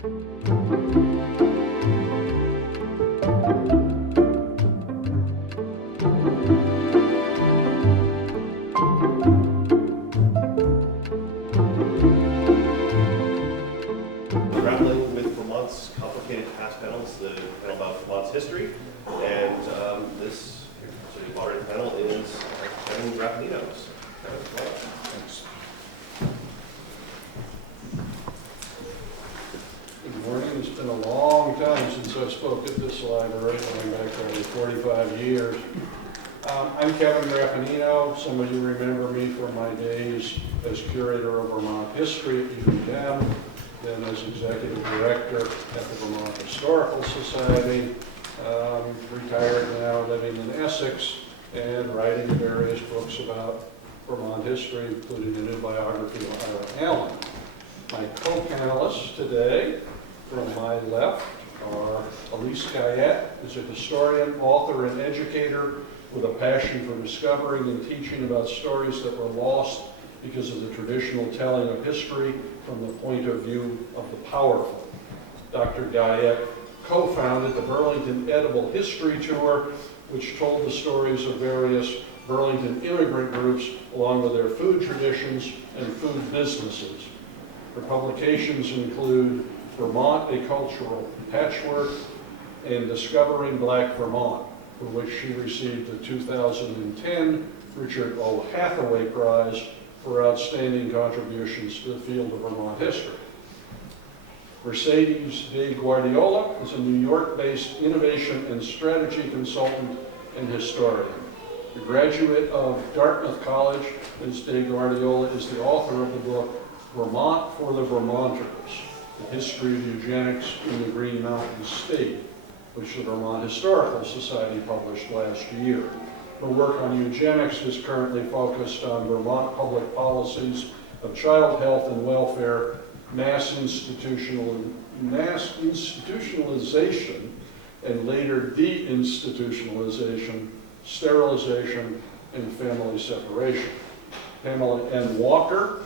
Grappling with Vermont's complicated past panels, the panel about Vermont's history, and this moderator panel is Graffagnino. Thanks. Good morning. It's been a long time since I spoke at this library, going back over 45 years. I'm Kevin Graffagnino. Some of you remember me from my days as curator of Vermont history at UVM, then as executive director at the Vermont Historical Society. Retired now, living in Essex, and writing various books about Vermont history, including a new biography of Ira Allen. My co-panelists today, from my left, are Elise Guyette, who's a historian, author, and educator with a passion for discovering and teaching about stories that were lost because of the traditional telling of history from the point of view of the powerful. Dr. Guyette co-founded the Burlington Edible History Tour, which told the stories of various Burlington immigrant groups along with their food traditions and food businesses. Her publications include Vermont, A Cultural Patchwork, and Discovering Black Vermont, for which she received the 2010 Richard O. Hathaway Prize for outstanding contributions to the field of Vermont history. Mercedes de Guardiola is a New York-based innovation and strategy consultant and historian. The graduate of Dartmouth College, Ms. de Guardiola is the author of the book Vermont for the Vermonters, The History of Eugenics in the Green Mountain State, which the Vermont Historical Society published last year. Her work on eugenics is currently focused on Vermont public policies of child health and welfare, mass institutionalization, and later deinstitutionalization, sterilization, and family separation. Pamela N. Walker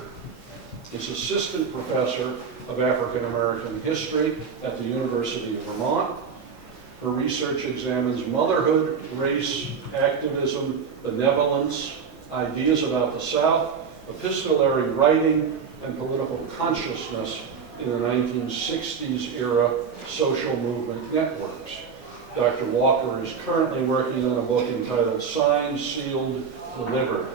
is assistant professor of African American history at the University of Vermont. Her research examines motherhood, race, activism, benevolence, ideas about the South, epistolary writing, and political consciousness in the 1960s era social movement networks. Dr. Walker is currently working on a book entitled Signed, Sealed, Delivered: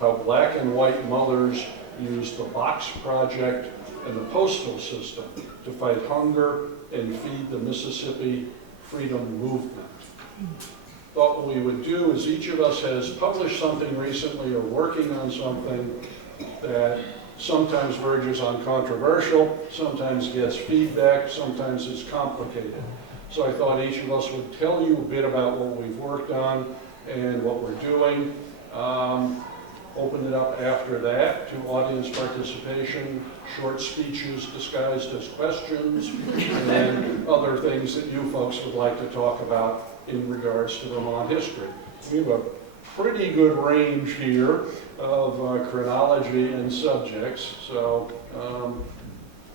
How Black and White Mothers Used the Box Project and the Postal System to Fight Hunger and Feed the Mississippi Freedom Movement. Thought what we would do is each of us has published something recently or working on something that sometimes verges on controversial, sometimes gets feedback, sometimes it's complicated. So I thought each of us would tell you a bit about what we've worked on and what we're doing. Open it up after that to audience participation, short speeches disguised as questions, and other things that you folks would like to talk about in regards to Vermont history. We have a pretty good range here of chronology and subjects, so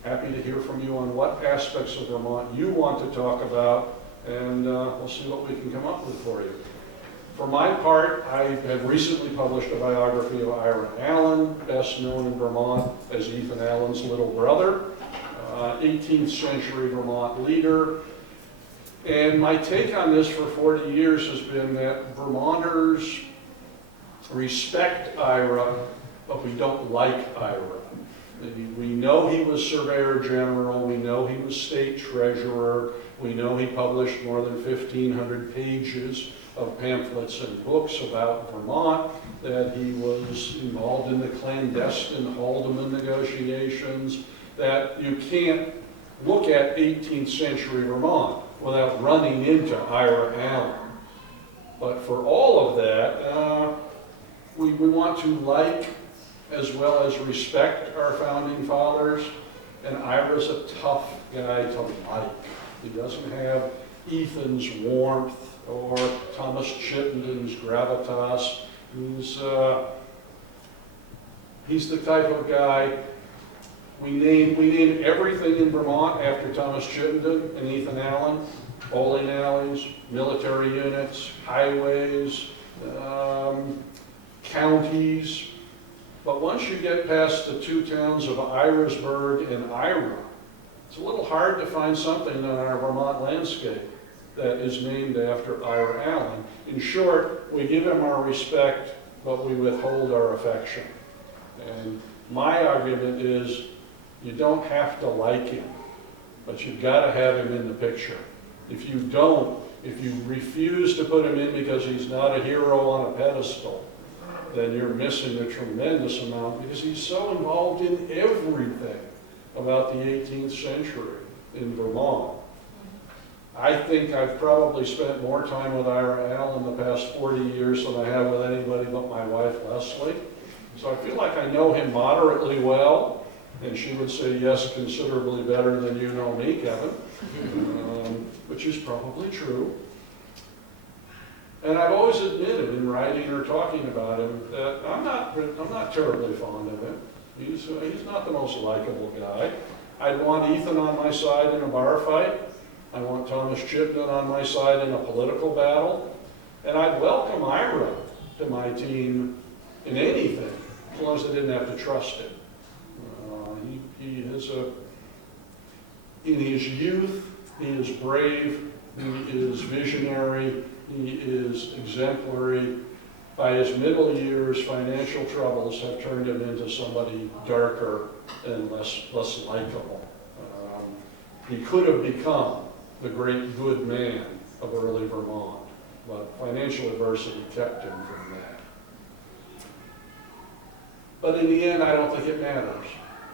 happy to hear from you on what aspects of Vermont you want to talk about, and we'll see what we can come up with for you. For my part, I have recently published a biography of Ira Allen, best known in Vermont as Ethan Allen's little brother, 18th century Vermont leader. And my take on this for 40 years has been that Vermonters respect Ira, but we don't like Ira. We know he was Surveyor General, we know he was State Treasurer, we know he published more than 1,500 pages of pamphlets and books about Vermont, that he was involved in the clandestine Haldeman negotiations, that you can't look at 18th century Vermont without running into Ira Allen. But for all of that, we want to like as well as respect our founding fathers, and Ira's a tough guy to like. He doesn't have Ethan's warmth or Thomas Chittenden's gravitas. He's the type of guy We named everything in Vermont after Thomas Chittenden and Ethan Allen. Bowling alleys, military units, highways, counties. But once you get past the two towns of Irisburg and Ira, it's a little hard to find something in our Vermont landscape that is named after Ira Allen. In short, we give him our respect, but we withhold our affection. And my argument is, you don't have to like him, but you've got to have him in the picture. If you don't, if you refuse to put him in because he's not a hero on a pedestal, then you're missing a tremendous amount, because he's so involved in everything about the 18th century in Vermont. I think I've probably spent more time with Ira Allen the past 40 years than I have with anybody but my wife, Leslie. So I feel like I know him moderately well, and she would say yes, considerably better than you know me, Kevin, which is probably true. And I've always admitted in writing or talking about him that I'm not terribly fond of him. He's not the most likable guy. I'd want Ethan on my side in a bar fight. I want Thomas Chittenden on my side in a political battle. And I'd welcome Ira to my team in anything, as long as I didn't have to trust him. He is in his youth, he is brave, he is visionary, he is exemplary. By his middle years, financial troubles have turned him into somebody darker and less likable. He could have become the great good man of early Vermont, but financial adversity kept him from that. But in the end, I don't think it matters.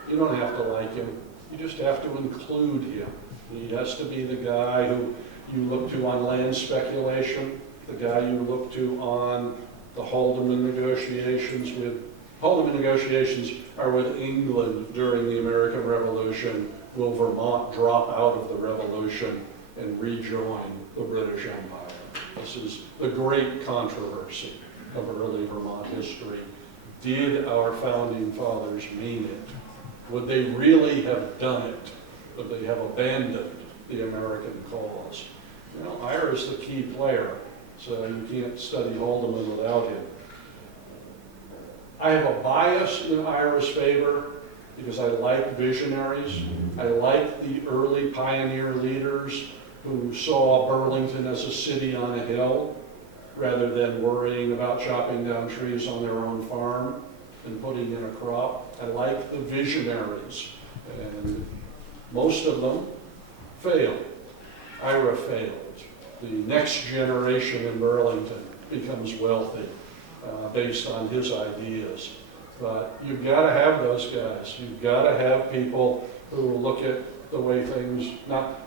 You don't have to like him. You just have to include him. He has to be the guy who you look to on land speculation, the guy you look to on the Haldeman negotiations with. Haldeman negotiations are with England during the American Revolution. Will Vermont drop out of the Revolution and rejoin the British Empire? This is the great controversy of early Vermont history. Did our founding fathers mean it? Would they really have done it? Would they have abandoned the American cause? You know, Ira's the key player, so you can't study Haldeman without him. I have a bias in Ira's favor because I like visionaries. I like the early pioneer leaders who saw Burlington as a city on a hill rather than worrying about chopping down trees on their own farm and putting in a crop. I like the visionaries, and most of them failed. Ira failed. The next generation in Burlington becomes wealthy based on his ideas. But you've got to have those guys. You've got to have people who look at the way things, not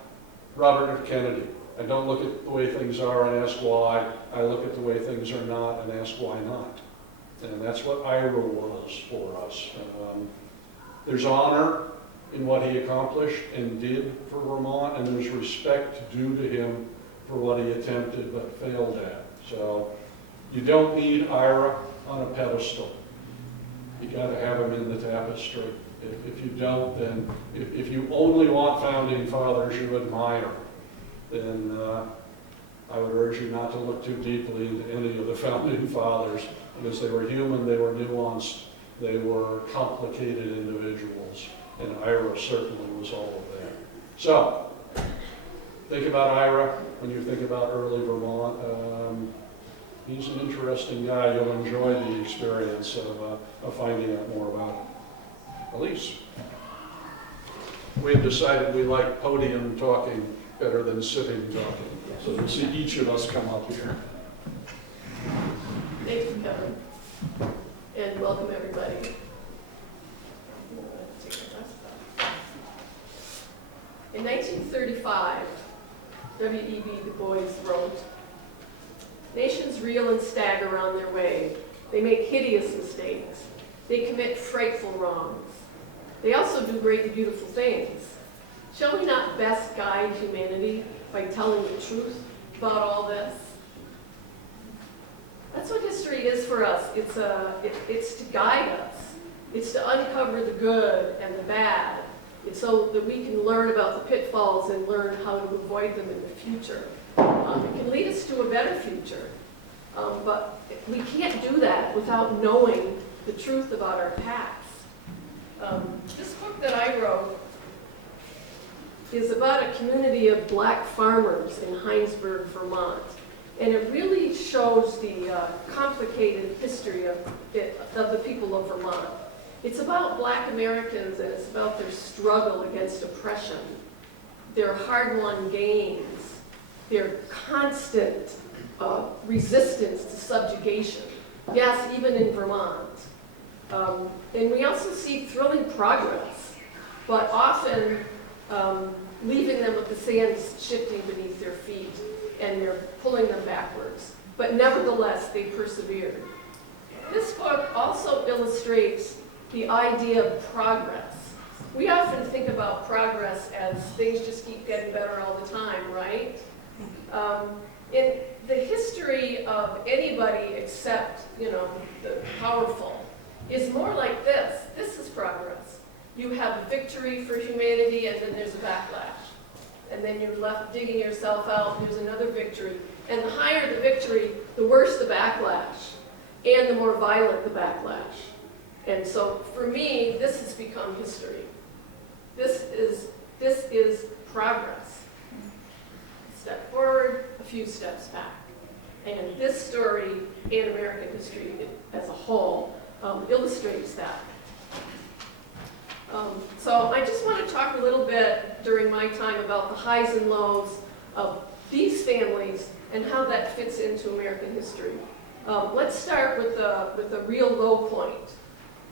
Robert F. Kennedy. I don't look at the way things are and ask why. I look at the way things are not and ask why not. And that's what Ira was for us. There's honor in what he accomplished and did for Vermont, and there's respect due to him for what he attempted but failed at. So you don't need Ira on a pedestal. You got to have him in the tapestry. If you don't, then if you only want founding fathers you admire, then I would urge you not to look too deeply into any of the founding fathers, because they were human, they were nuanced, they were complicated individuals, and Ira certainly was all of that. So, think about Ira when you think about early Vermont. He's an interesting guy. You'll enjoy the experience of finding out more about him. Elise. We've decided we like podium talking better than sitting talking. So you'll see each of us come up here. Thank you, Kevin, and welcome everybody. In 1935, W.E.B. Du Bois wrote, "Nations reel and stagger on their way. They make hideous mistakes. They commit frightful wrongs. They also do great and beautiful things. Shall we not best guide humanity by telling the truth about all this?" That's what history is for us. It's to guide us. It's to uncover the good and the bad. It's so that we can learn about the pitfalls and learn how to avoid them in the future. It can lead us to a better future. But we can't do that without knowing the truth about our past. This book that I wrote is about a community of black farmers in Heinsberg, Vermont. And it really shows the complicated history of the people of Vermont. It's about black Americans, and it's about their struggle against oppression, their hard-won gains, their constant resistance to subjugation. Yes, even in Vermont. And we also see thrilling progress, but often leaving them with the sand shifting beneath their feet, and they're pulling them backwards. But nevertheless, they persevered. This book also illustrates the idea of progress. We often think about progress as things just keep getting better all the time, right? In the history of anybody except, the powerful is more like this. This is progress. You have a victory for humanity, and then there's a backlash. And then you're left digging yourself out, and there's another victory. And the higher the victory, the worse the backlash, and the more violent the backlash. And so for me, this has become history. This is progress. Step forward, a few steps back. And this story and American history as a whole illustrates that. So I just want to talk a little bit during my time about the highs and lows of these families and how that fits into American history. Let's start with the real low point.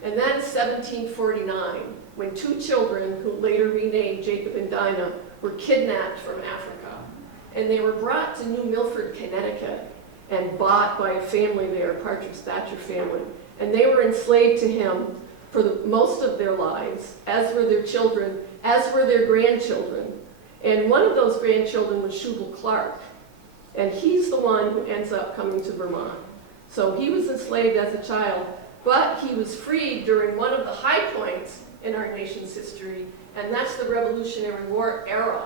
And that's 1749, when two children, who later renamed Jacob and Dinah, were kidnapped from Africa. And they were brought to New Milford, Connecticut, and bought by a family there, a Partridge Thatcher family. And they were enslaved to him for most of their lives, as were their children, as were their grandchildren. And one of those grandchildren was Shubal Clark. And he's the one who ends up coming to Vermont. So he was enslaved as a child, but he was freed during one of the high points in our nation's history, and that's the Revolutionary War era.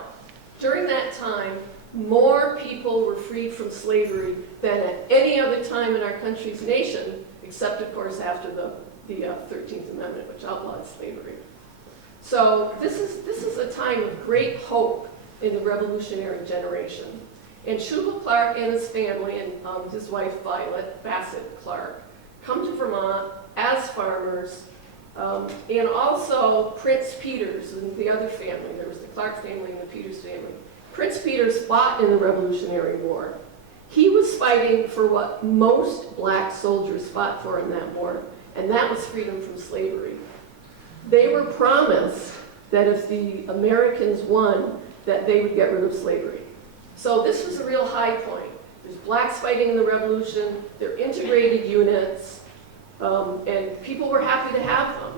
During that time, more people were freed from slavery than at any other time in our country's nation, except, of course, after the 13th Amendment, which outlawed slavery. So this is a time of great hope in the revolutionary generation. And Shubal Clark and his family, and his wife Violet Bassett Clark, come to Vermont as farmers, and also Prince Peters and the other family. There was the Clark family and the Peters family. Prince Peters fought in the Revolutionary War. He was fighting for what most black soldiers fought for in that war, and that was freedom from slavery. They were promised that if the Americans won, that they would get rid of slavery. So this was a real high point. There's blacks fighting in the Revolution, they're integrated units, and people were happy to have them.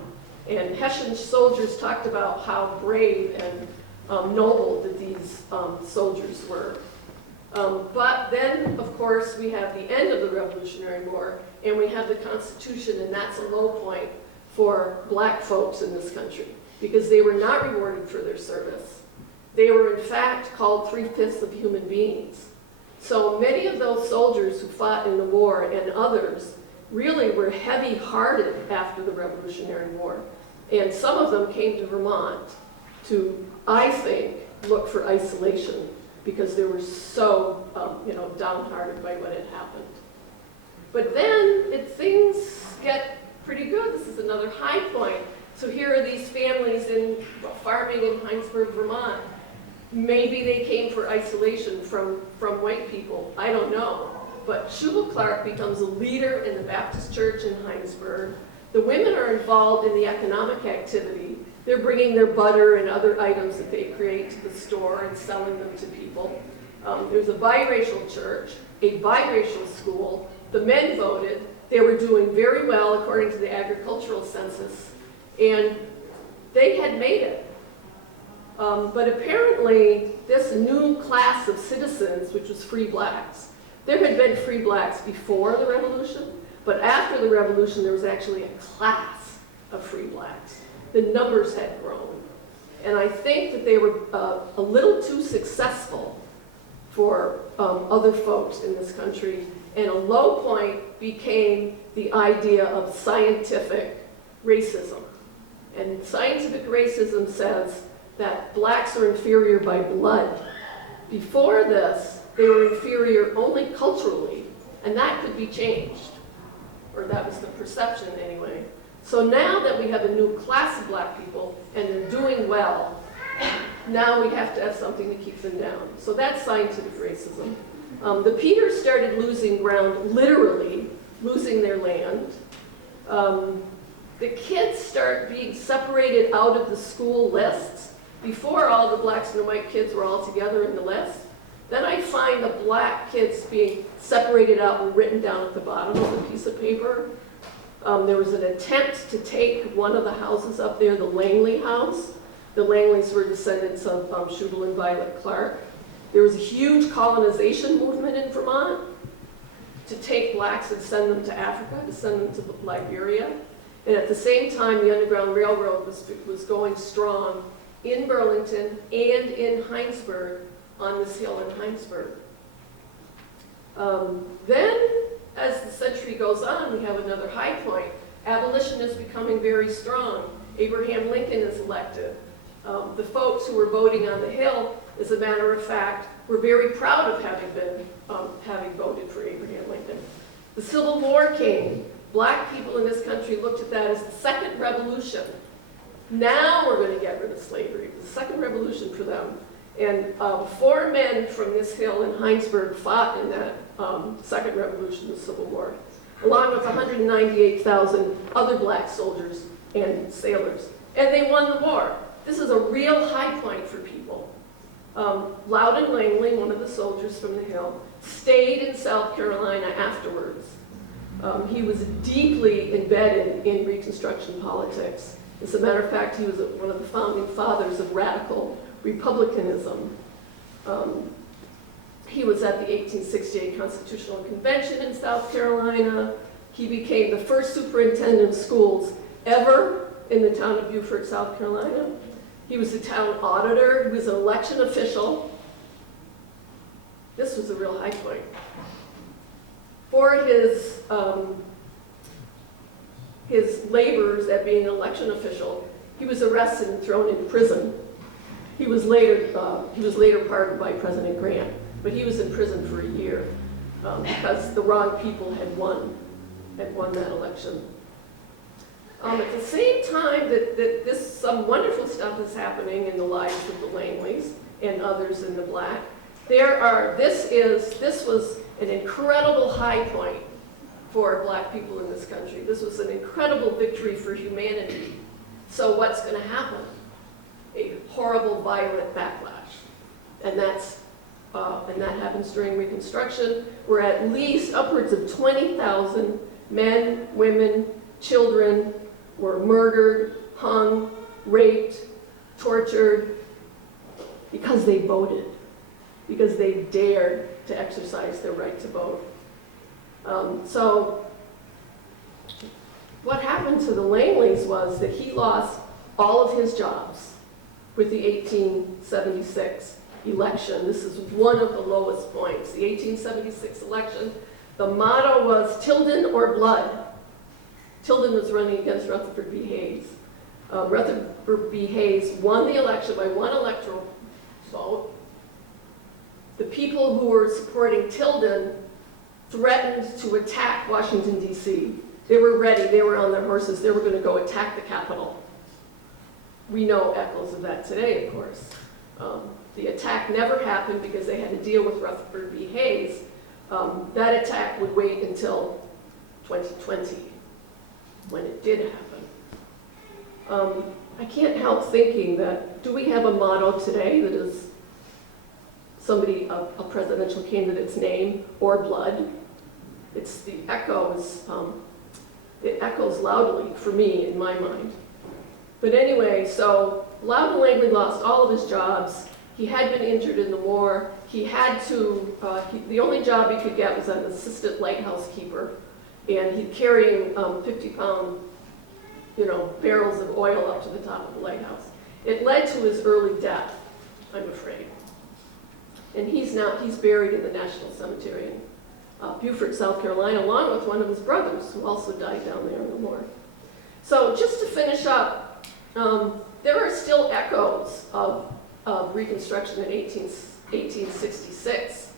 And Hessian soldiers talked about how brave and noble that these soldiers were. But then, of course, we have the end of the Revolutionary War, and we have the Constitution, and that's a low point for black folks in this country, because they were not rewarded for their service. They were, in fact, called 3/5 of human beings. So many of those soldiers who fought in the war and others really were heavy-hearted after the Revolutionary War. And some of them came to Vermont to, I think, look for isolation because they were so, downhearted by what had happened. But then things get pretty good. This is another high point. So here are these families farming in Heinsberg, Vermont. Maybe they came for isolation from white people. I don't know. But Shubal Clark becomes a leader in the Baptist church in Heinsberg. The women are involved in the economic activity. They're bringing their butter and other items that they create to the store and selling them to people. There's a biracial church, a biracial school. The men voted. They were doing very well according to the agricultural census. And they had made it. But apparently, this new class of citizens, which was free blacks, there had been free blacks before the revolution, but after the revolution, there was actually a class of free blacks. The numbers had grown. And I think that they were a little too successful for other folks in this country. And a low point became the idea of scientific racism. And scientific racism says that blacks are inferior by blood. Before this, they were inferior only culturally, and that could be changed. Or that was the perception anyway. So now that we have a new class of black people, and they're doing well, now we have to have something to keep them down. So that's scientific racism. The Peters started losing ground, literally losing their land. The kids start being separated out of the school lists. Before, all the blacks and the white kids were all together in the list. Then I find the black kids being separated out and written down at the bottom of the piece of paper. There was an attempt to take one of the houses up there, the Langley house. The Langleys were descendants of Shubal and Violet Clark. There was a huge colonization movement in Vermont to take blacks and send them to Africa, to send them to Liberia. And at the same time, the Underground Railroad was going strong in Burlington and in Heinsberg, on this hill in Heinsberg. Then, as the century goes on, we have another high point. Abolition is becoming very strong. Abraham Lincoln is elected. The folks who were voting on the Hill, as a matter of fact, were very proud of having voted for Abraham Lincoln. The Civil War came. Black people in this country looked at that as the second revolution. Now we're going to get rid of slavery. It was the second revolution for them. And 4 men from this hill in Heinsberg fought in that second revolution, the Civil War, along with 198,000 other black soldiers and sailors. And they won the war. This is a real high point for people. Loudon Langley, one of the soldiers from the Hill, stayed in South Carolina afterwards. He was deeply embedded in Reconstruction politics. As a matter of fact, he was one of the founding fathers of radical republicanism. He was at the 1868 Constitutional Convention in South Carolina. He became the first superintendent of schools ever in the town of Beaufort, South Carolina. He was the town auditor. He was an election official. This was a real high point. For his labors at being an election official, he was arrested and thrown into prison. He was later pardoned by President Grant, but he was in prison for a year because the wrong people had won that election. At the same time that some wonderful stuff is happening in the lives of the Langleys and others in the black, this was an incredible high point for black people in this country. This was an incredible victory for humanity. So what's going to happen? A horrible, violent backlash. And that happens during Reconstruction, where at least upwards of 20,000 men, women, children were murdered, hung, raped, tortured, because they voted, because they dared to exercise their right to vote. So what happened to the Langleys was that he lost all of his jobs with the 1876 election. This is one of the lowest points. The 1876 election, the motto was Tilden or blood. Tilden was running against Rutherford B. Hayes. Rutherford B. Hayes won the election by 1 electoral vote. The people who were supporting Tilden threatened to attack Washington, D.C. They were ready. They were on their horses. They were going to go attack the Capitol. We know echoes of that today, of course. The attack never happened because they had to deal with Rutherford B. Hayes. That attack would wait until 2020, when it did happen. I can't help thinking that, do we have a motto today that is somebody, a presidential candidate's name or blood? It's the echoes, it echoes loudly for me in my mind. But anyway, so Loudon Langley lost all of his jobs. He had been injured in the war. He had to, the only job he could get was an assistant lighthouse keeper. And he's carrying 50-pound barrels of oil up to the top of the lighthouse. It led to his early death, I'm afraid. And he's buried in the National Cemetery in Beaufort, South Carolina, along with one of his brothers, who also died down there in the war. So just to finish up, there are still echoes of Reconstruction in 1866.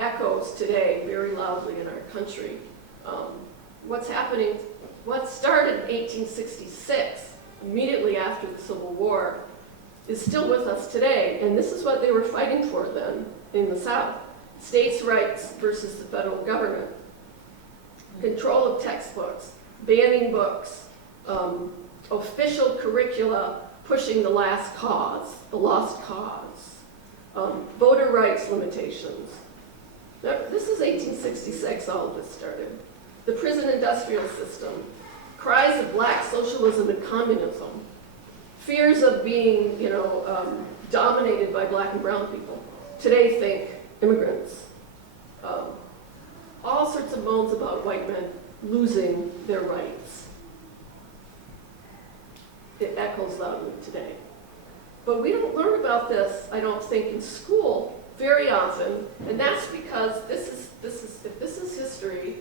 Echoes today very loudly in our country. What started in 1866, immediately after the Civil War, is still with us today, and this is what they were fighting for then in the South. States' rights versus the federal government. Control of textbooks, banning books, official curricula pushing the lost cause, voter rights limitations. Now, this is 1866, all of this started. The prison industrial system, cries of black socialism and communism, fears of being, dominated by black and brown people. Today, think immigrants. All sorts of moans about white men losing their rights. It echoes loudly today. But we don't learn about this, I don't think, in school very often, and that's because if this is history,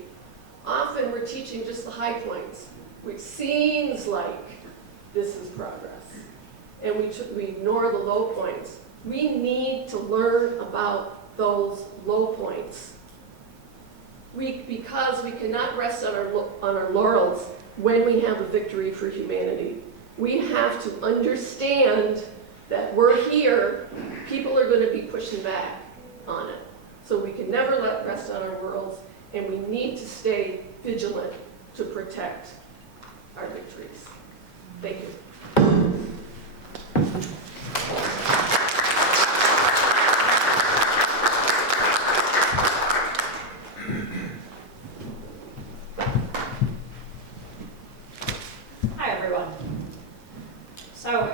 often we're teaching just the high points, which seems like this is progress. And we ignore the low points. We need to learn about those low points. Because we cannot rest on our laurels when we have a victory for humanity. We have to understand that we're here, people are going to be pushing back on it. So we can never rest on our laurels, and we need to stay vigilant to protect our victories. Thank you. Hi, everyone. So,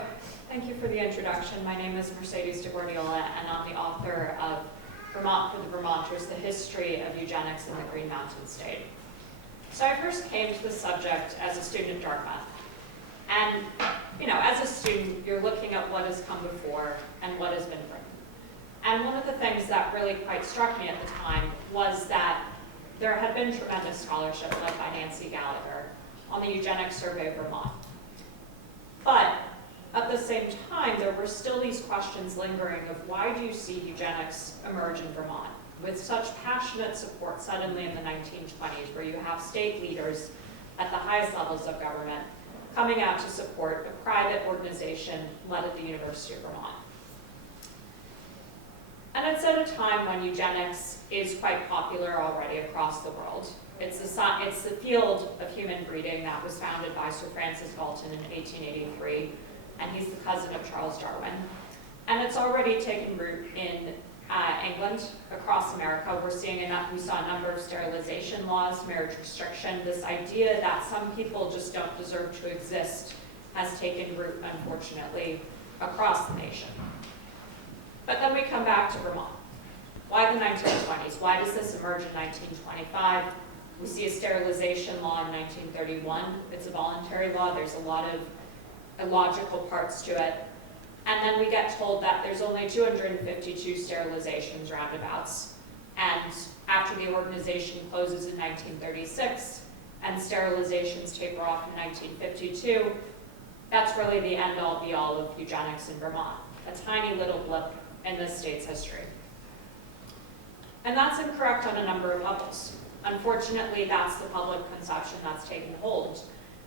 thank you for the introduction. My name is Mercedes de Guardiola, and I'm the author of Vermont for the Vermonters, The History of Eugenics in the Green Mountain State. So I first came to the subject as a student at Dartmouth. And, as a student, you're looking at what has come before and what has been written. And one of the things that really quite struck me at the time was that there had been tremendous scholarship led by Nancy Gallagher on the Eugenics Survey of Vermont. But at the same time, there were still these questions lingering of why do you see eugenics emerge in Vermont with such passionate support suddenly in the 1920s, where you have state leaders at the highest levels of government coming out to support a private organization led at the University of Vermont. And it's at a time when eugenics is quite popular already across the world. It's the field of human breeding that was founded by Sir Francis Galton in 1883, and he's the cousin of Charles Darwin. And it's already taken root in England, across America. We saw a number of sterilization laws, marriage restriction. This idea that some people just don't deserve to exist has taken root, unfortunately, across the nation. But then we come back to Vermont. Why the 1920s? Why does this emerge in 1925? We see a sterilization law in 1931. It's a voluntary law. There's a lot of illogical parts to it. And then we get told that there's only 252 sterilizations roundabouts. And after the organization closes in 1936 and sterilizations taper off in 1952, that's really the end-all be-all of eugenics in Vermont, a tiny little blip in this state's history. And that's incorrect on a number of levels. Unfortunately, that's the public conception that's taken hold.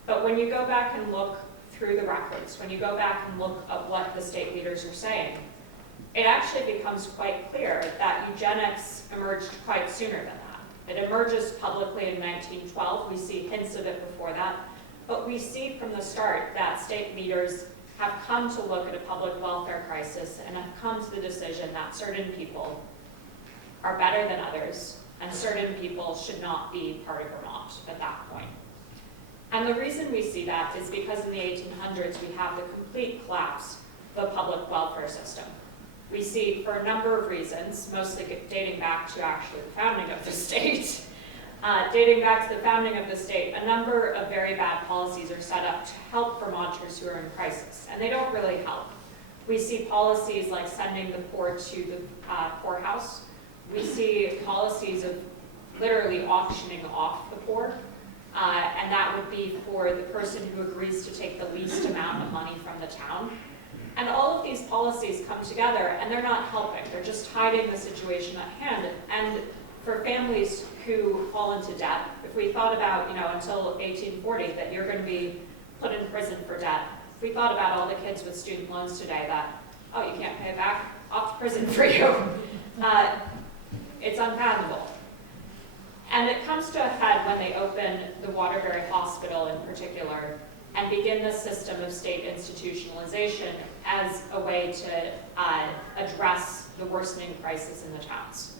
But when you go back and look through the records, when you go back and look at what the state leaders are saying, it actually becomes quite clear that eugenics emerged quite sooner than that. It emerges publicly in 1912. We see hints of it before that. But we see from the start that state leaders have come to look at a public welfare crisis and have come to the decision that certain people are better than others, and certain people should not be part of Vermont at that point. And the reason we see that is because in the 1800s, we have the complete collapse of the public welfare system. We see, for a number of reasons, mostly dating back to actually the founding of the state, Dating back to the founding of the state, a number of very bad policies are set up to help Vermonters who are in crisis, and they don't really help. We see policies like sending the poor to the poorhouse. We see policies of literally auctioning off the poor, and that would be for the person who agrees to take the least amount of money from the town. And all of these policies come together, and they're not helping. They're just hiding the situation at hand. And for families who fall into debt, if we thought about, until 1840, that you're going to be put in prison for debt, if we thought about all the kids with student loans today that, oh, you can't pay it back, off to prison for you, it's unfathomable. And it comes to a head when they open the Waterbury Hospital in particular and begin the system of state institutionalization as a way to address the worsening crisis in the towns.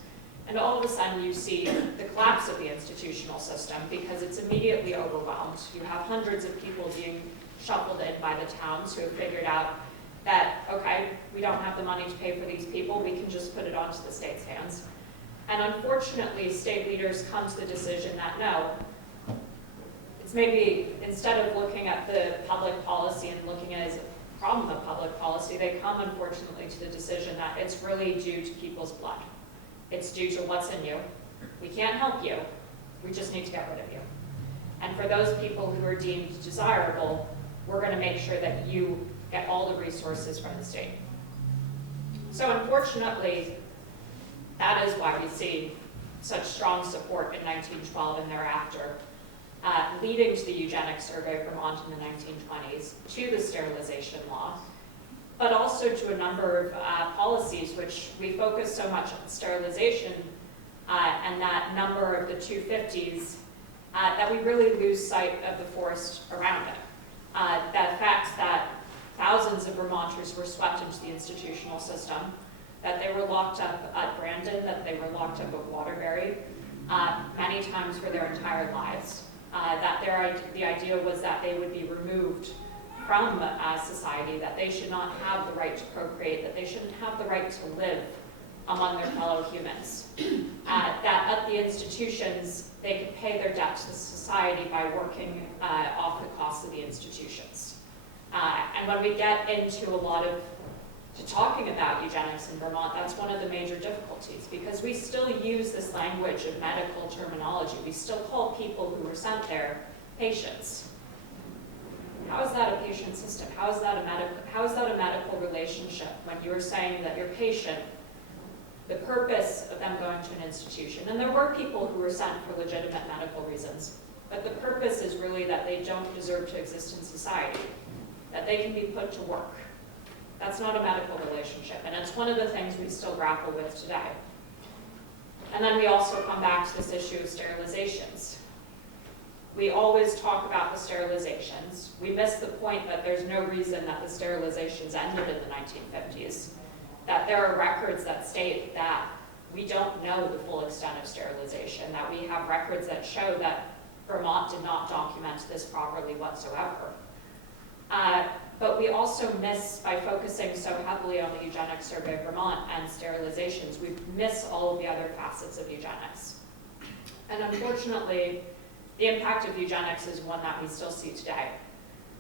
And all of a sudden you see the collapse of the institutional system because it's immediately overwhelmed. You have hundreds of people being shuffled in by the towns who have figured out that, okay, we don't have the money to pay for these people, we can just put it onto the state's hands. And unfortunately, state leaders come to the decision that no, it's maybe instead of looking at the public policy and looking at it as a problem of public policy, they come unfortunately to the decision that it's really due to people's blood. It's due to what's in you. We can't help you, we just need to get rid of you. And for those people who are deemed desirable, we're going to make sure that you get all the resources from the state. So unfortunately, that is why we see such strong support in 1912 and thereafter, leading to the Eugenics Survey of Vermont in the 1920s, to the sterilization law, but also to a number of policies which we focus so much on sterilization and that number of the 250s that we really lose sight of the forest around it. The fact that thousands of Vermonters were swept into the institutional system, that they were locked up at Brandon, that they were locked up at Waterbury, many times for their entire lives. That the idea was that they would be removed from society, that they should not have the right to procreate, that they shouldn't have the right to live among their fellow humans. That at the institutions, they could pay their debt to the society by working off the costs of the institutions. And when we get into talking about eugenics in Vermont, that's one of the major difficulties because we still use this language of medical terminology. We still call people who were sent there patients. How is that a patient system? How is that a medical relationship when you're saying that your patient, the purpose of them going to an institution, and there were people who were sent for legitimate medical reasons, but the purpose is really that they don't deserve to exist in society, that they can be put to work. That's not a medical relationship, and it's one of the things we still grapple with today. And then we also come back to this issue of sterilizations. We always talk about the sterilizations. We miss the point that there's no reason that the sterilizations ended in the 1950s, that there are records that state that we don't know the full extent of sterilization, that we have records that show that Vermont did not document this properly whatsoever. But we also miss, by focusing so heavily on the Eugenics Survey of Vermont and sterilizations, we miss all of the other facets of eugenics. And unfortunately, the impact of eugenics is one that we still see today.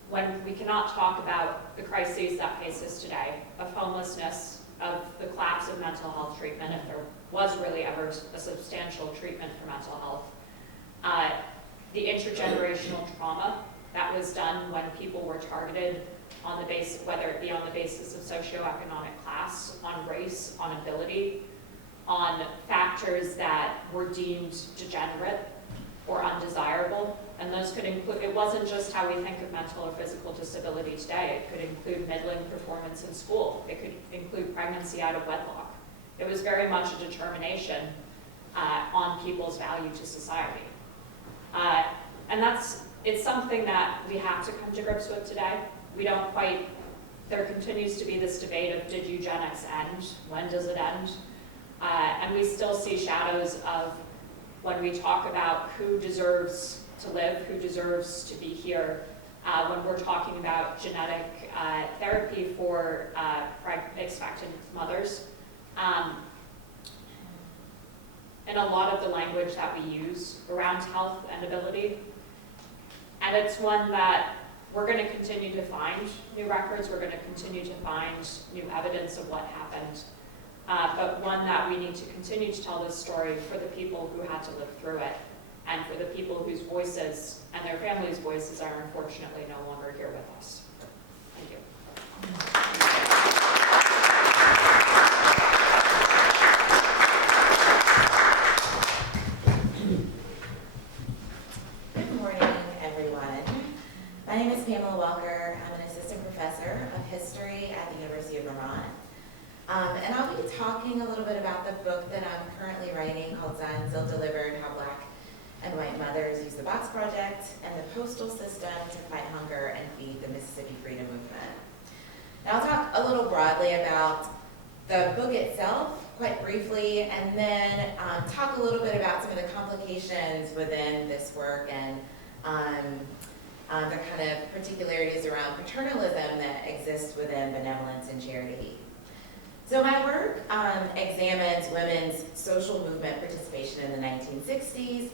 When we cannot talk about the crises that face us today, of homelessness, of the collapse of mental health treatment, if there was really ever a substantial treatment for mental health, the intergenerational trauma that was done when people were targeted on the basis, whether it be on the basis of socioeconomic class, on race, on ability, on factors that were deemed degenerate or undesirable. And those could include, it wasn't just how we think of mental or physical disability today. It could include middling performance in school. It could include pregnancy out of wedlock. It was very much a determination on people's value to society. And it's something that we have to come to grips with today. We don't quite, there continues to be this debate of did eugenics end? When does it end? And we still see shadows of when we talk about who deserves to live, who deserves to be here, when we're talking about genetic therapy for expectant mothers. in a lot of the language that we use around health and ability. And it's one that we're going to continue to find new records, we're going to continue to find new evidence of what happened, but one that we need to continue to tell this story for the people who had to live through it, and for the people whose voices and their families' voices are unfortunately no longer here with us. Thank you. Good morning, everyone. My name is Pamela Walker. I'm an assistant professor of history at the University of Vermont. And I'll be talking a little bit about the book that I'm currently writing called Zion Still Delivered, How Black and White Mothers Use the Box Project and the Postal System to Fight Hunger and Feed the Mississippi Freedom Movement. Now I'll talk a little broadly about the book itself, quite briefly, and then talk a little bit about some of the complications within this work and the kind of particularities around paternalism that exist within benevolence and charity. So my work examines women's social movement participation in the 1960s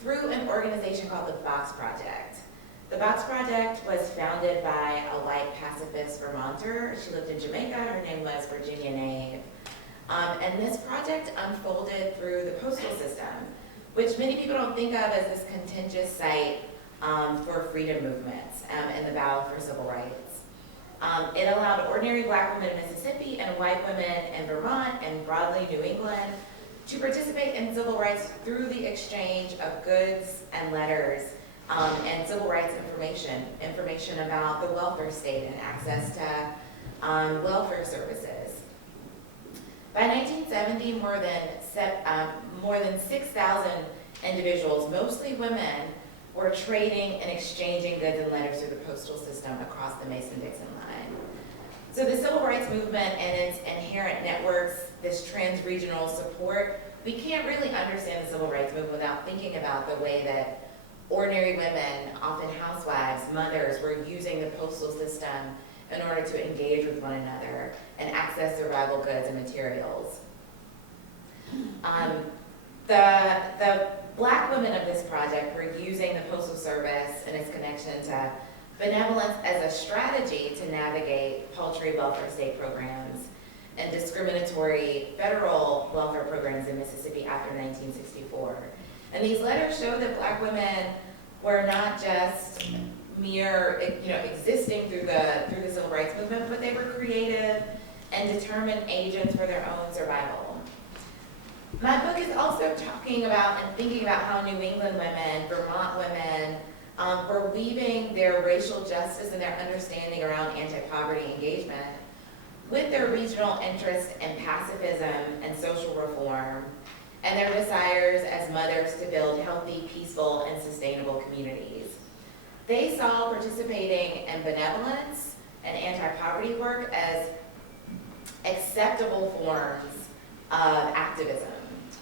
through an organization called the Box Project. The Box Project was founded by a white pacifist Vermonter. She lived in Jamaica. Her name was Virginia Nave. And this project unfolded through the postal system, which many people don't think of as this contentious site for freedom movements in the battle for civil rights. It allowed ordinary black women in Mississippi and white women in Vermont and broadly New England to participate in civil rights through the exchange of goods and letters and civil rights information about the welfare state and access to welfare services. By 1970, more than 6,000 individuals, mostly women, were trading and exchanging goods and letters through the postal system across the Mason-Dixon line. So the civil rights movement and its inherent networks, this trans-regional support, we can't really understand the civil rights movement without thinking about the way that ordinary women, often housewives, mothers, were using the postal system in order to engage with one another and access survival goods and materials. The black women of this project were using the Postal Service and its connection to benevolence as a strategy to navigate paltry welfare state programs and discriminatory federal welfare programs in Mississippi after 1964. And these letters show that black women were not just mere, existing through the civil rights movement, but they were creative and determined agents for their own survival. My book is also talking about and thinking about how New England women, Vermont women, were weaving their racial justice and their understanding around anti-poverty engagement with their regional interest in pacifism and social reform, and their desires as mothers to build healthy, peaceful, and sustainable communities. They saw participating in benevolence and anti-poverty work as acceptable forms of activism,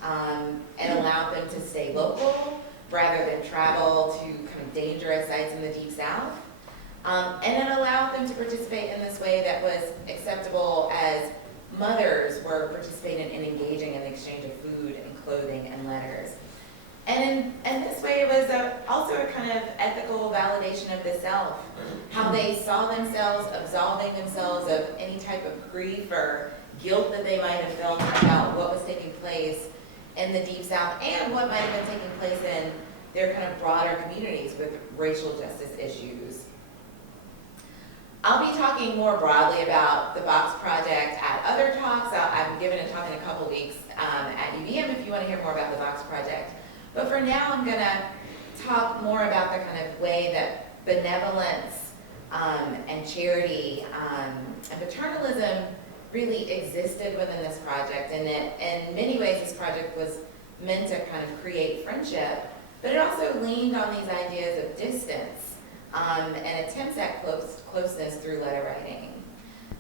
and allowed them to stay local rather than travel to kind of dangerous sites in the Deep South. And it allowed them to participate in this way that was acceptable as mothers were participating in engaging in the exchange of food and clothing and letters. And in this way, it was also a kind of ethical validation of the self, how they saw themselves absolving themselves of any type of grief or guilt that they might have felt about what was taking place in the Deep South and what might have been taking place in their kind of broader communities with racial justice issues. I'll be talking more broadly about the Box Project at other talks. I'm giving a talk in a couple weeks at UVM if you want to hear more about the Box Project. But for now, I'm going to talk more about the kind of way that benevolence and charity and paternalism really existed within this project. And in many ways, this project was meant to kind of create friendship, but it also leaned on these ideas of distance and attempts at closeness through letter writing.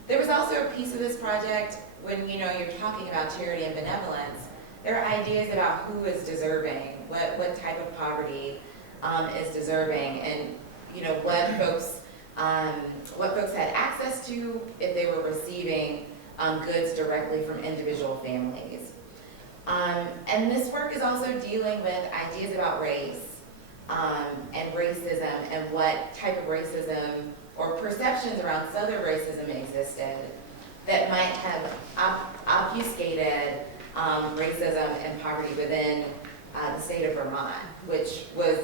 There was also a piece of this project when you're talking about charity and benevolence. There are ideas about who is deserving, what type of poverty is deserving, and what folks had access to if they were receiving goods directly from individual families. And this work is also dealing with ideas about race and racism and what type of racism or perceptions around Southern racism existed that might have obfuscated racism and poverty within the state of Vermont, which was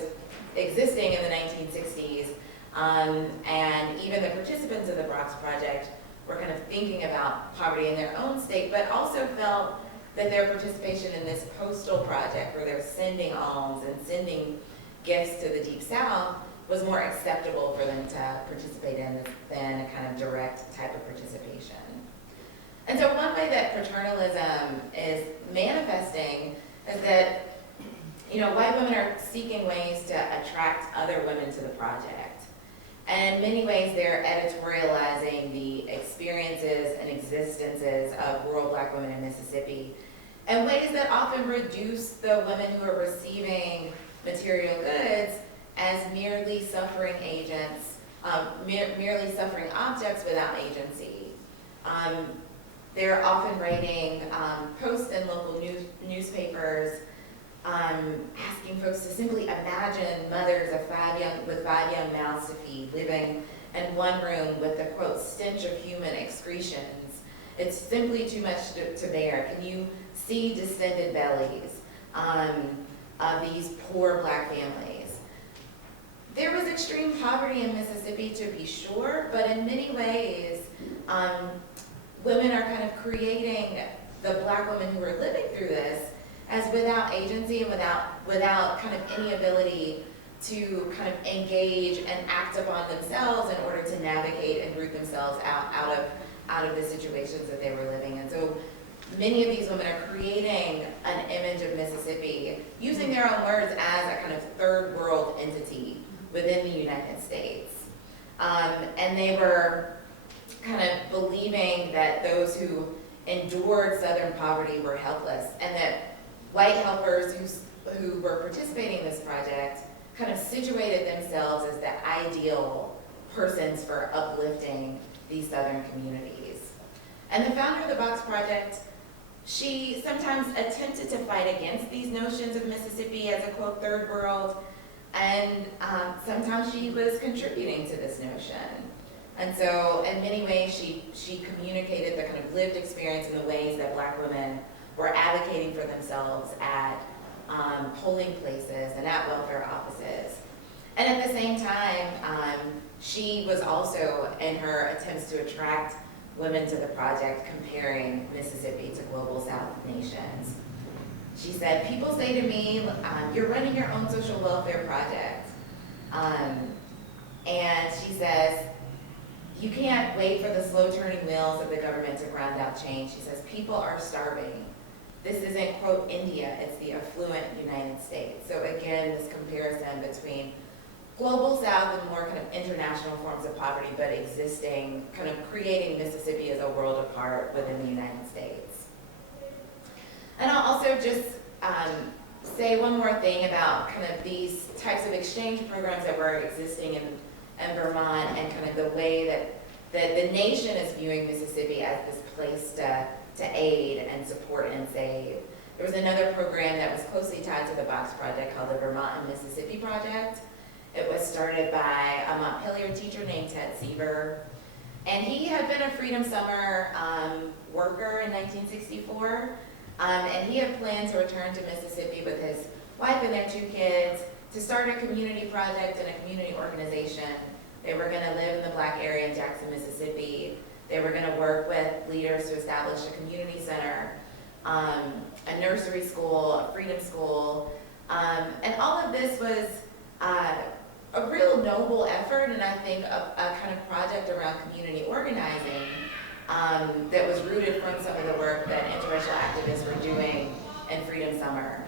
existing in the 1960s. And even the participants of the Bronx Project were kind of thinking about poverty in their own state, but also felt that their participation in this postal project, where they're sending alms and sending gifts to the Deep South, was more acceptable for them to participate in than a kind of direct type of participation. And so one way that paternalism is manifesting is that, you know, white women are seeking ways to attract other women to the project. And in many ways, they're editorializing the experiences and existences of rural Black women in Mississippi in ways that often reduce the women who are receiving material goods as merely suffering agents, merely suffering objects without agency. They're often writing posts in local newspapers asking folks to simply imagine mothers with 5 young mouths to feed, living in one room with the, quote, stench of human excretions. It's simply too much to bear. Can you see distended bellies of these poor Black families? There was extreme poverty in Mississippi, to be sure, but in many ways, women are kind of creating the Black women who are living through this as without agency and without kind of any ability to kind of engage and act upon themselves in order to navigate and root themselves out of the situations that they were living in. So many of these women are creating an image of Mississippi, using their own words, as a kind of third world entity within the United States. And they were kind of believing that those who endured Southern poverty were helpless, and that white helpers who were participating in this project kind of situated themselves as the ideal persons for uplifting these Southern communities. And the founder of the Box Project, she sometimes attempted to fight against these notions of Mississippi as a, quote, third world, and sometimes she was contributing to this notion. And so in many ways, she communicated the kind of lived experience in the ways that Black women were advocating for themselves at polling places and at welfare offices. And at the same time, she was also, in her attempts to attract women to the project, comparing Mississippi to global South nations. She said, people say to me, you're running your own social welfare project. And she says, you can't wait for the slow turning wheels of the government to grind out change. She says, people are starving. This isn't, quote, India, it's the affluent United States. So again, this comparison between global South and more kind of international forms of poverty, but existing, kind of creating Mississippi as a world apart within the United States. And I'll also just say one more thing about kind of these types of exchange programs that were existing in Vermont, and kind of the way that the nation is viewing Mississippi as this place to aid and support and save. There was another program that was closely tied to the Box Project called the Vermont and Mississippi Project. It was started by a Montpelier teacher named Ted Sieber. And he had been a Freedom Summer worker in 1964. And he had planned to return to Mississippi with his wife and their 2 kids to start a community project and a community organization. They were gonna live in the Black area in Jackson, Mississippi. They were gonna work with leaders to establish a community center, a nursery school, a freedom school. And all of this was a real noble effort, and I think a kind of project around community organizing that was rooted from some of the work that interracial activists were doing in Freedom Summer.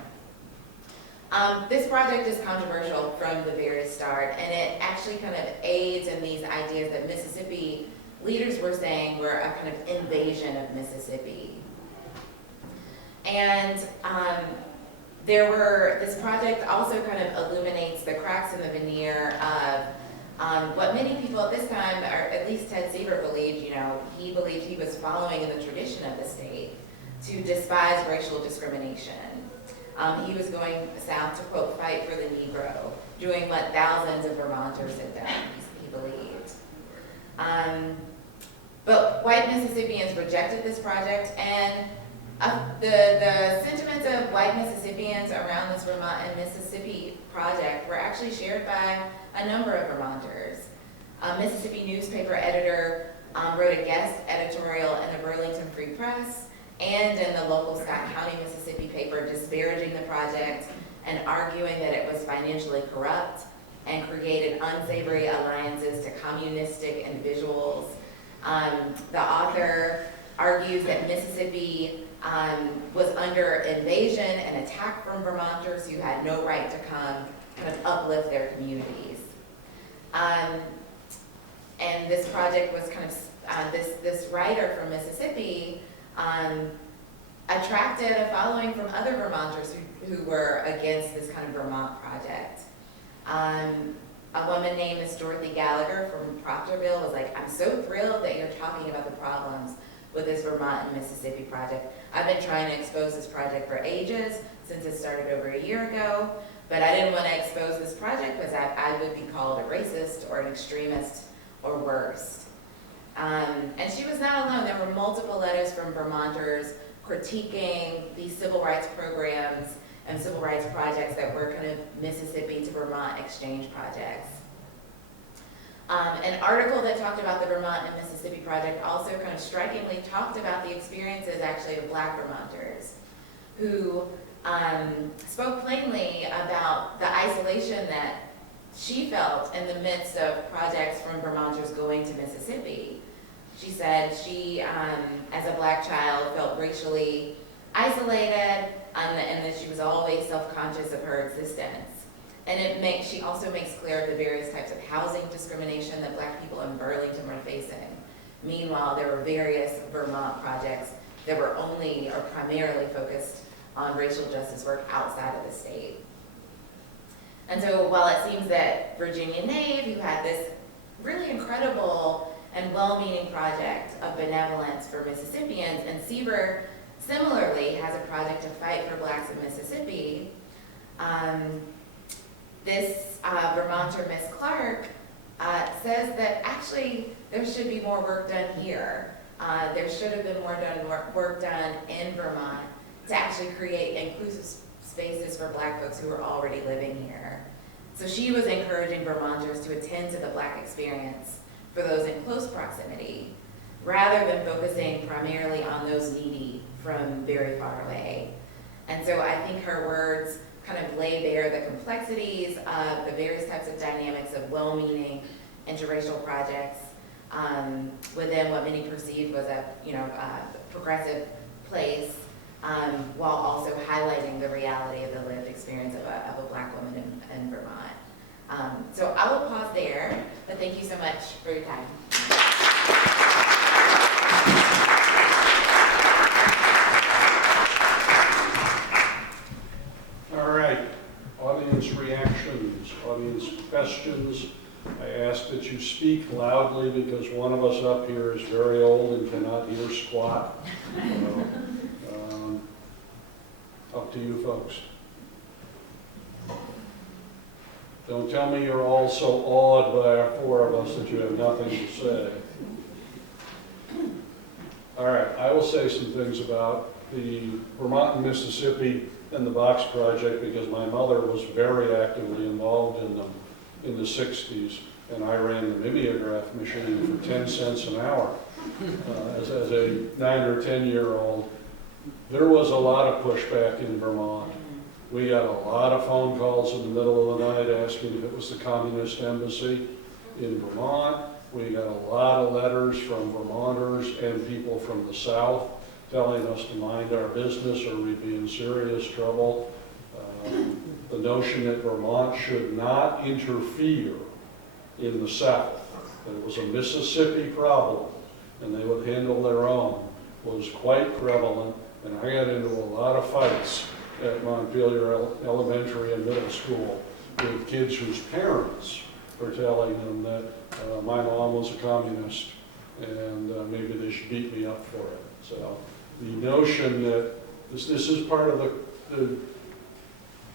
This project is controversial from the very start, and it actually kind of aids in these ideas that Mississippi leaders were saying were a kind of invasion of Mississippi. And this project also kind of illuminates the cracks in the veneer of what many people at this time, or at least Ted Sieber believed, he believed he was following in the tradition of the state, to despise racial discrimination. He was going south to, quote, fight for the Negro, doing what thousands of Vermonters had done, he believed. But white Mississippians rejected this project, and the sentiments of white Mississippians around this Vermont and Mississippi project were actually shared by a number of Vermonters. A Mississippi newspaper editor wrote a guest editorial in the Burlington Free Press and in the local Scott County, Mississippi paper, disparaging the project and arguing that it was financially corrupt and created unsavory alliances to communistic individuals. The author argues that Mississippi was under invasion and attack from Vermonters who had no right to come kind of uplift their communities. And this project was kind of, this writer from Mississippi attracted a following from other Vermonters who were against this kind of Vermont project. A woman named Miss Dorothy Gallagher from Proctorville was like, I'm so thrilled that you're talking about the problems with this Vermont and Mississippi project. I've been trying to expose this project for ages, since it started over a year ago, but I didn't want to expose this project because I would be called a racist or an extremist or worse. And she was not alone. There were multiple letters from Vermonters critiquing these civil rights programs and civil rights projects that were kind of Mississippi to Vermont exchange projects. An article that talked about the Vermont and Mississippi project also kind of strikingly talked about the experiences actually of Black Vermonters who spoke plainly about the isolation that she felt in the midst of projects from Vermonters going to Mississippi. She said she, as a Black child, felt racially isolated and that she was always self-conscious of her existence. And she also makes clear the various types of housing discrimination that Black people in Burlington were facing. Meanwhile, there were various Vermont projects that were only or primarily focused on racial justice work outside of the state. And so while it seems that Virginia Nave, who had this really incredible and well-meaning project of benevolence for Mississippians, and Seaver similarly has a project to fight for Blacks in Mississippi, this Vermonter, Miss Clark, says that actually there should be more work done here. There should have been more work done in Vermont to actually create inclusive spaces for Black folks who were already living here. So she was encouraging Vermonters to attend to the Black experience for those in close proximity, rather than focusing primarily on those needy from very far away. And so I think her words kind of lay bare the complexities of the various types of dynamics of well-meaning interracial projects within what many perceived was a progressive place, while also highlighting the reality of the lived experience of a Black woman in Vermont. So I will pause there, but thank you so much for your time. All right, audience reactions, audience questions. I ask that you speak loudly because one of us up here is very old and cannot hear squat. Up to you folks. Don't tell me you're all so awed by our four of us that you have nothing to say. All right, I will say some things about the Vermont and Mississippi and the Box Project because my mother was very actively involved in them in the 60s, and I ran the mimeograph machine for 10 cents an hour as a 9 or 10-year-old. There was a lot of pushback in Vermont. We got a lot of phone calls in the middle of the night asking if it was the Communist Embassy in Vermont. We got a lot of letters from Vermonters and people from the South telling us to mind our business or we'd be in serious trouble. The notion that Vermont should not interfere in the South, that it was a Mississippi problem and they would handle their own, was quite prevalent. And I got into a lot of fights at Montpelier Elementary and Middle School with kids whose parents were telling them that my mom was a communist and maybe they should beat me up for it. So the notion that this is part of the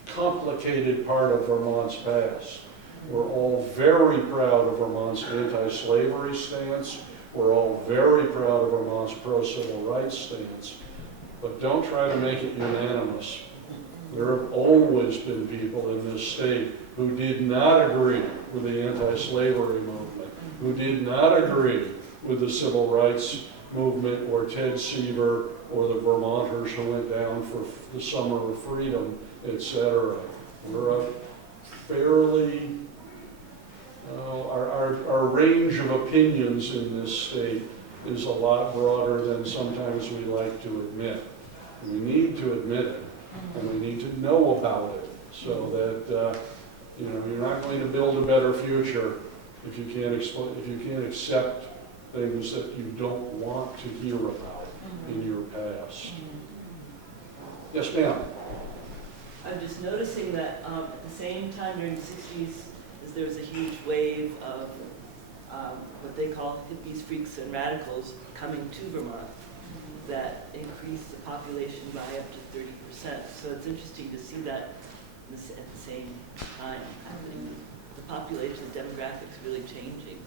complicated part of Vermont's past. We're all very proud of Vermont's anti-slavery stance. We're all very proud of Vermont's pro-civil rights stance. But don't try to make it unanimous. There have always been people in this state who did not agree with the anti-slavery movement, who did not agree with the civil rights movement or Ted Seaver or the Vermonters who went down for the Summer of Freedom, etc. We're a fairly, our range of opinions in this state is a lot broader than sometimes we like to admit. We need to admit it, and we need to know about it, so that you're not going to build a better future if you can't accept things that you don't want to hear about in your past. Yes, ma'am. I'm just noticing that at the same time during the 60s, there was a huge wave of what they call hippies, freaks, and radicals coming to Vermont that increased the population by up to 30%. So it's interesting to see that at the same time happening. The population, the demographics really changing.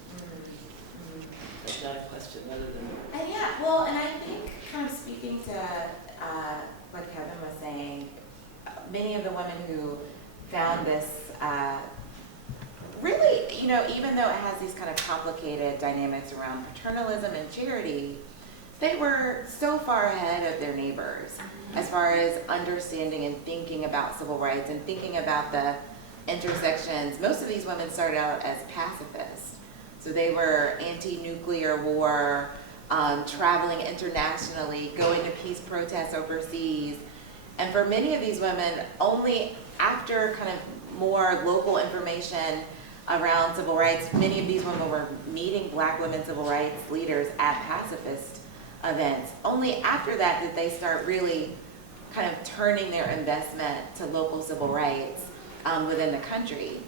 That's not a question other than... Yeah, well, and I think kind of speaking to what Kevin was saying, many of the women who found this really, even though it has these kind of complicated dynamics around paternalism and charity, they were so far ahead of their neighbors as far as understanding and thinking about civil rights and thinking about the intersections. Most of these women started out as pacifists. So they were anti-nuclear war, traveling internationally, going to peace protests overseas. And for many of these women, only after kind of more local information around civil rights, many of these women were meeting Black women civil rights leaders at pacifist events. Only after that did they start really kind of turning their investment to local civil rights within the country.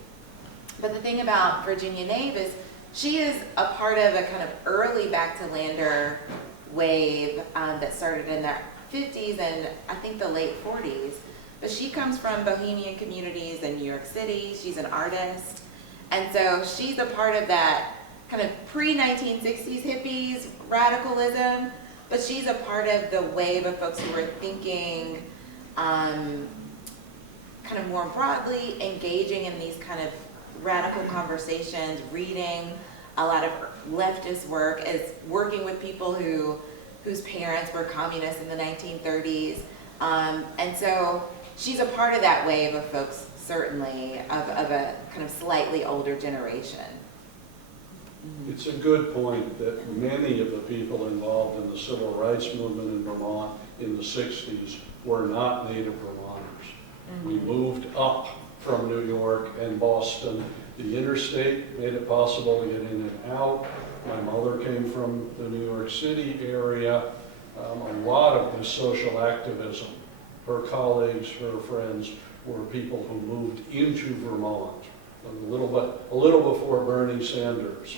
But the thing about Virginia Nave is she is a part of a kind of early back-to-lander wave that started in the 50s and I think the late 40s. But she comes from bohemian communities in New York City. She's an artist. And so she's a part of that kind of pre-1960s hippies radicalism, but she's a part of the wave of folks who were thinking kind of more broadly, engaging in these kind of radical conversations, reading a lot of leftist work, as working with people whose parents were communists in the 1930s. And so she's a part of that wave of folks, certainly, of a kind of slightly older generation. It's a good point that many of the people involved in the civil rights movement in Vermont in the 60s were not native Vermonters. We moved up from New York and Boston. The interstate made it possible to get in and out. My mother came from the New York City area. A lot of this social activism, her colleagues, her friends, were people who moved into Vermont a little before Bernie Sanders.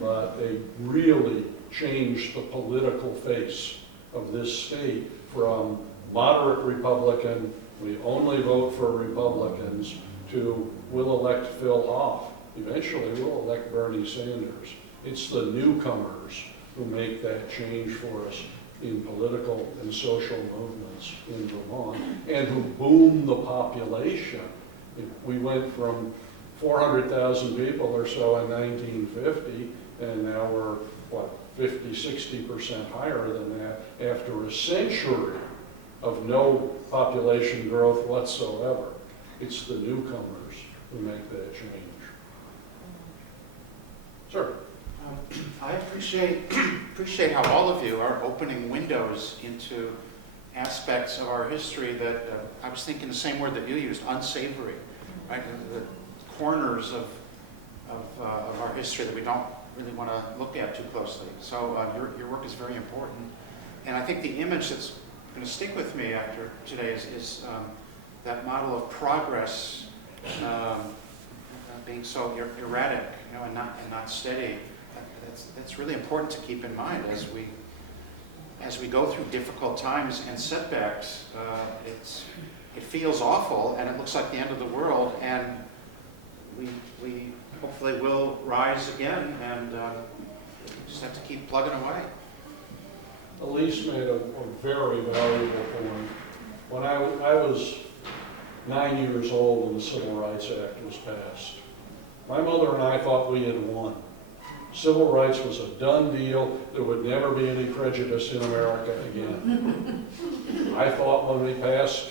But they really changed the political face of this state from moderate Republican, we only vote for Republicans, to we'll elect Phil Hoff. Eventually we'll elect Bernie Sanders. It's the newcomers who make that change for us in political and social movements in Vermont and who boom the population. We went from 400,000 people or so in 1950, and now we're, 50–60% higher than that after a century of no population growth whatsoever. It's the newcomers who make that change. Sir? I appreciate how all of you are opening windows into aspects of our history that I was thinking the same word that you used, unsavory, right? The corners of our history that we don't really want to look at too closely. So your work is very important. And I think the image that's going to stick with me after today is that model of progress being so erratic, and not steady. That's really important to keep in mind as we as we go through difficult times and setbacks, it feels awful, and it looks like the end of the world, and we hopefully will rise again, and just have to keep plugging away. Elise made a very valuable point. When I was 9 years old when the Civil Rights Act was passed, my mother and I thought we had won. Civil rights was a done deal. There would never be any prejudice in America again. I thought when we passed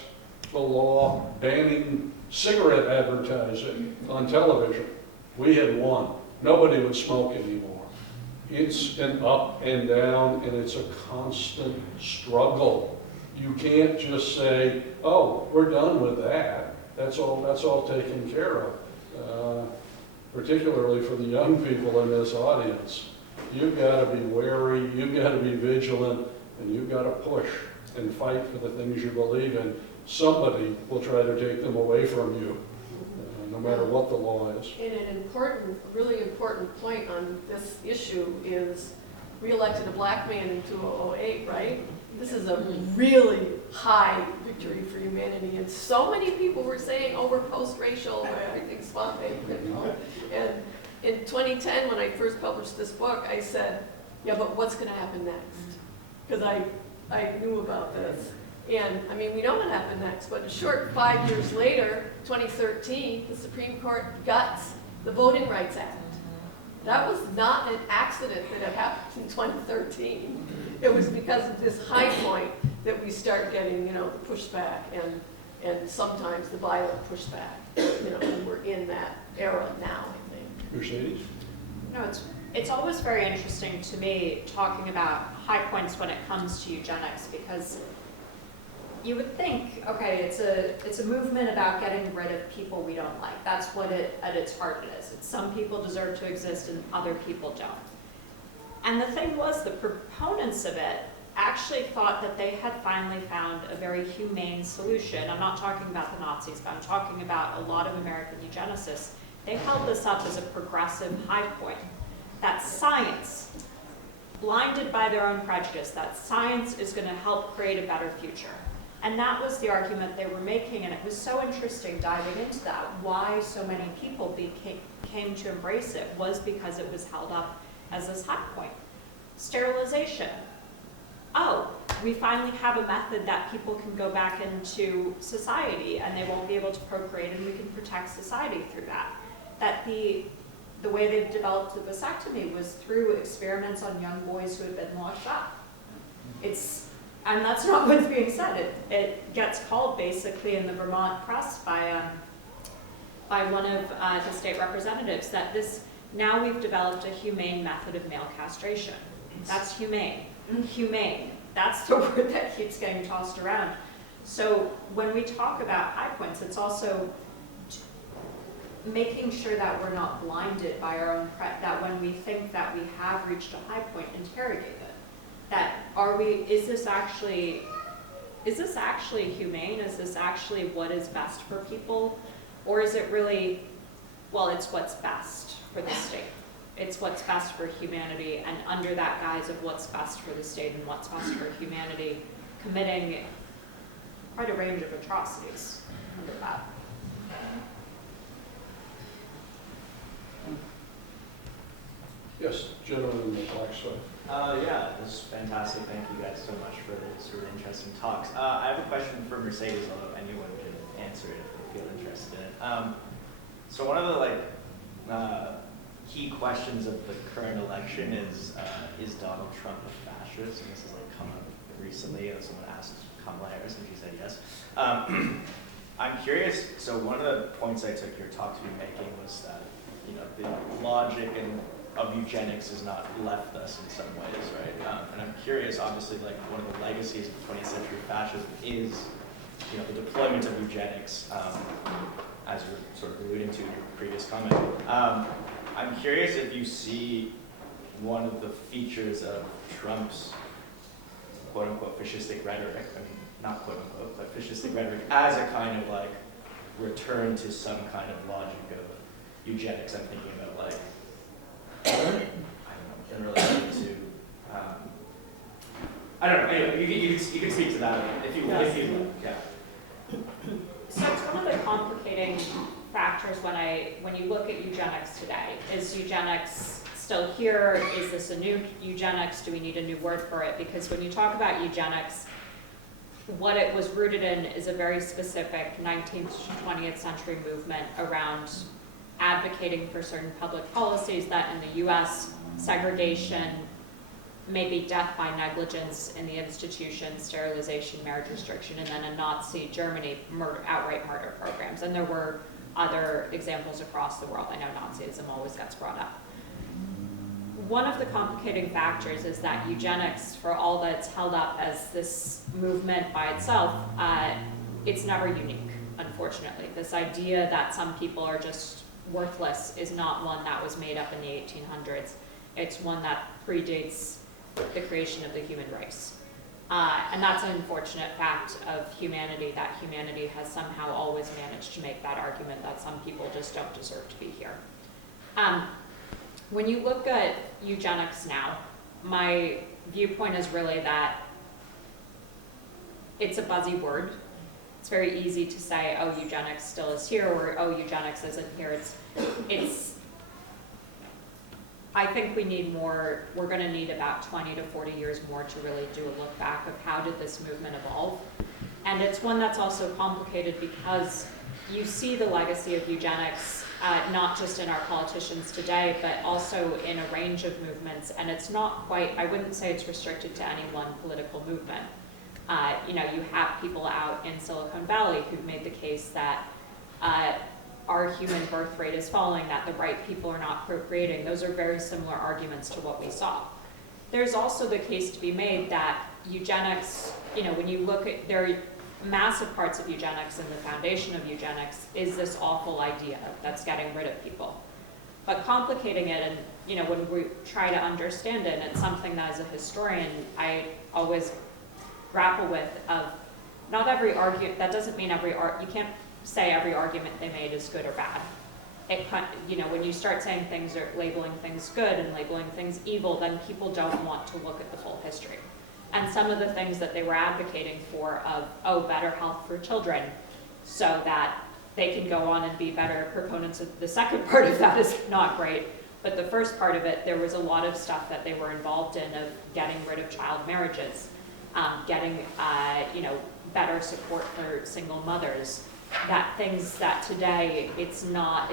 the law banning cigarette advertising on television, we had won. Nobody would smoke anymore. It's an up and down, and it's a constant struggle. You can't just say, oh, we're done with that. That's all taken care of. Particularly for the young people in this audience. You've got to be wary, you've got to be vigilant, and you've got to push and fight for the things you believe in. Somebody will try to take them away from you, no matter what the law is. And an important, really important point on this issue is we elected a black man in 2008, right? This is a really high victory for humanity. And so many people were saying, oh, we're post-racial, everything's fine. And in 2010, when I first published this book, I said, yeah, but what's going to happen next? Because I knew about this. And I mean, we know what happened next, but a short 5 years later, 2013, the Supreme Court guts the Voting Rights Act. That was not an accident that had happened in 2013. It was because of this high point that we start getting, the pushback and sometimes the violent pushback. And we're in that era now, I think. Mercedes? It's always very interesting to me talking about high points when it comes to eugenics, because you would think, okay, it's a movement about getting rid of people we don't like. That's what it at its heart it is. It's some people deserve to exist and other people don't. And the thing was, the proponents of it actually thought that they had finally found a very humane solution. I'm not talking about the Nazis, but I'm talking about a lot of American eugenicists. They held this up as a progressive high point. That science, blinded by their own prejudice, that science is going to help create a better future. And that was the argument they were making, and it was so interesting diving into that. Why so many people came to embrace it was because it was held up as this high point. Sterilization. Oh, we finally have a method that people can go back into society and they won't be able to procreate, and we can protect society through that. That the way they've developed the vasectomy was through experiments on young boys who had been locked up. And that's not what's being said. It gets called basically in the Vermont press by one of the state representatives that now we've developed a humane method of male castration. That's humane. Humane. That's the word that keeps getting tossed around. So when we talk about high points, it's also making sure that we're not blinded by our own that when we think that we have reached a high point, interrogate it. That is this actually humane? Is this actually what is best for people? Or is it really, well, it's what's best for the state. It's what's best for humanity, and under that guise of what's best for the state and what's best for humanity, committing quite a range of atrocities under that. Yes, gentleman in the black sweater. Yeah, this is fantastic. Thank you guys so much for these really interesting talks. I have a question for Mercedes, although anyone can answer it if they feel interested in it. So one of the key questions of the current election is Donald Trump a fascist? And this has come up recently. Someone asked Kamala Harris, and she said yes. I'm curious. So one of the points I took your talk to be making was that the logic of eugenics has not left us in some ways, right? And I'm curious, obviously, one of the legacies of 20th century fascism is, the deployment of eugenics, as you were sort of alluding to in your previous comment. I'm curious if you see one of the features of Trump's quote-unquote fascistic rhetoric, I mean, not quote-unquote, but fascistic rhetoric, as a kind of return to some kind of logic of eugenics. I'm thinking about I don't know, in relation to I don't know, anyway, you can speak to that if you Yes. yeah. So it's one of the complicating factors when you look at eugenics today. Is eugenics still here? Is this a new eugenics? Do we need a new word for it? Because when you talk about eugenics, what it was rooted in is a very specific 19th to 20th century movement around advocating for certain public policies that in the US, segregation, maybe death by negligence in the institution, sterilization, marriage restriction, and then in Nazi Germany, outright murder programs. And there were other examples across the world. I know Nazism always gets brought up. One of the complicating factors is that eugenics, for all that it's held up as this movement by itself, it's never unique, unfortunately. This idea that some people are just worthless is not one that was made up in the 1800s. It's one that predates the creation of the human race. And that's an unfortunate fact of humanity, that humanity has somehow always managed to make that argument that some people just don't deserve to be here. When you look at eugenics now, my viewpoint is really that it's a buzzy word. It's very easy to say, oh, eugenics still is here, or oh, eugenics isn't here. I think we need more, we're gonna need about 20 to 40 years more to really do a look back of how did this movement evolve. And it's one that's also complicated because you see the legacy of eugenics, not just in our politicians today, but also in a range of movements. And it's not quite, I wouldn't say it's restricted to any one political movement. You know, you have people out in Silicon Valley who've made the case that our human birth rate is falling, that the right people are not procreating. Those are very similar arguments to what we saw. There's also the case to be made that eugenics, you know, when you look at, there are massive parts of eugenics and the foundation of eugenics is this awful idea that's getting rid of people. But complicating it, and you know, when we try to understand it, and it's something that as a historian I always grapple with, of not every argument, that doesn't mean you can't say every argument they made is good or bad. It, you know, when you start saying things or labeling things good and labeling things evil, then people don't want to look at the full history. And some of the things that they were advocating for of, oh, better health for children, so that they can go on and be better proponents of the second part of that is not great. But the first part of it, there was a lot of stuff that they were involved in of getting rid of child marriages, getting, you know, better support for single mothers, that things that today it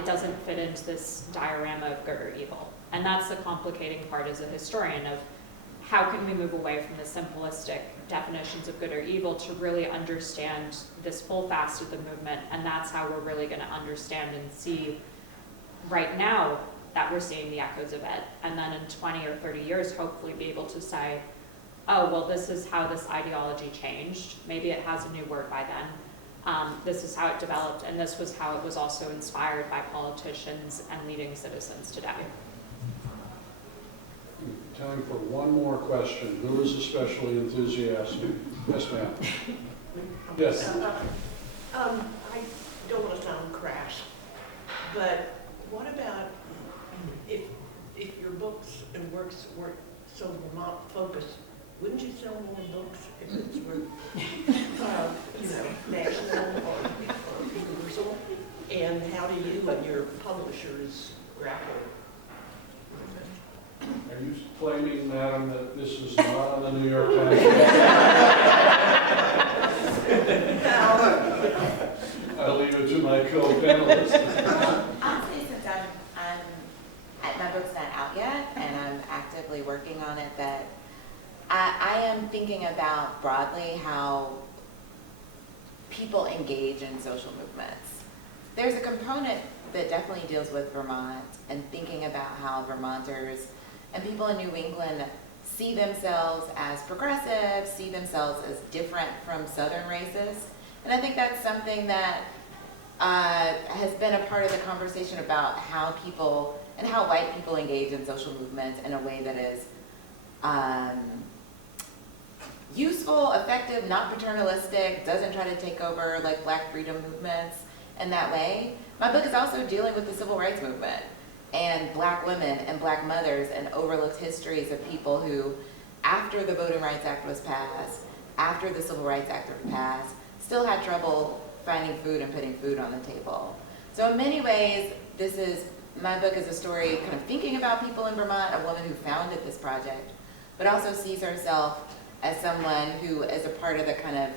doesn't fit into this diorama of good or evil. And that's the complicating part as a historian of how can we move away from the simplistic definitions of good or evil to really understand this full facet of the movement. And that's how we're really going to understand and see right now that we're seeing the echoes of it. And then in 20 or 30 years, hopefully be able to say, oh, well, this is how this ideology changed. Maybe it has a new word by then. This is how it developed, and this was how it was also inspired by politicians and leading citizens today. Time for one more question. Who is especially enthusiastic? Yes, ma'am. Yes. I don't want to sound crass, but what about if your books and works weren't so Vermont focused? Wouldn't you sell more books if it were, you know, national or universal? And how do you and your publishers grapple with it? Are you claiming, madam, that this is not on the New York Times? I'll leave it to my co-panelists. Honestly, since my book's not out yet and I'm actively working on it, that I am thinking about broadly how people engage in social movements. There's a component that definitely deals with Vermont and thinking about how Vermonters and people in New England see themselves as progressive, see themselves as different from Southern races. And I think that's something that has been a part of the conversation about how people and how white people engage in social movements in a way that is useful, effective, not paternalistic, doesn't try to take over like Black freedom movements in that way. My book is also dealing with the civil rights movement and Black women and Black mothers and overlooked histories of people who after the Voting Rights Act was passed, after the Civil Rights Act was passed, still had trouble finding food and putting food on the table. So in many ways, my book is a story kind of thinking about people in Vermont, a woman who founded this project, but also sees herself as someone who is a part of the kind of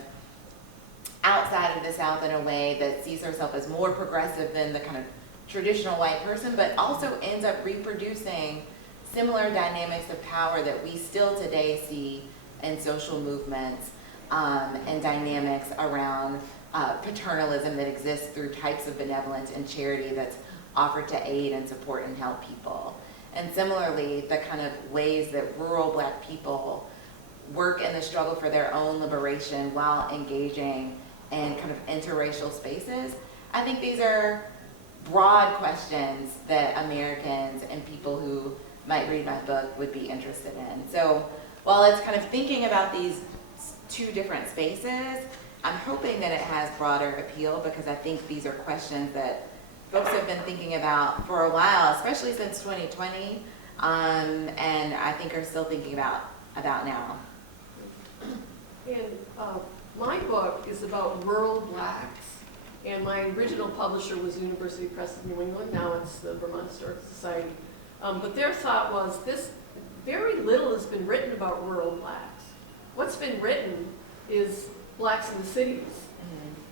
outside of the South in a way that sees herself as more progressive than the kind of traditional white person, but also ends up reproducing similar dynamics of power that we still today see in social movements and dynamics around paternalism that exists through types of benevolence and charity that's offered to aid and support and help people. And similarly, the kind of ways that rural Black people work in the struggle for their own liberation while engaging in kind of interracial spaces. I think these are broad questions that Americans and people who might read my book would be interested in. So while it's kind of thinking about these two different spaces, I'm hoping that it has broader appeal because I think these are questions that folks have been thinking about for a while, especially since 2020, and I think are still thinking about now. And my book is about rural Blacks, and my original publisher was University Press of New England. Now it's the Vermont Historical Society. But their thought was very little has been written about rural Blacks. What's been written is Blacks in the cities,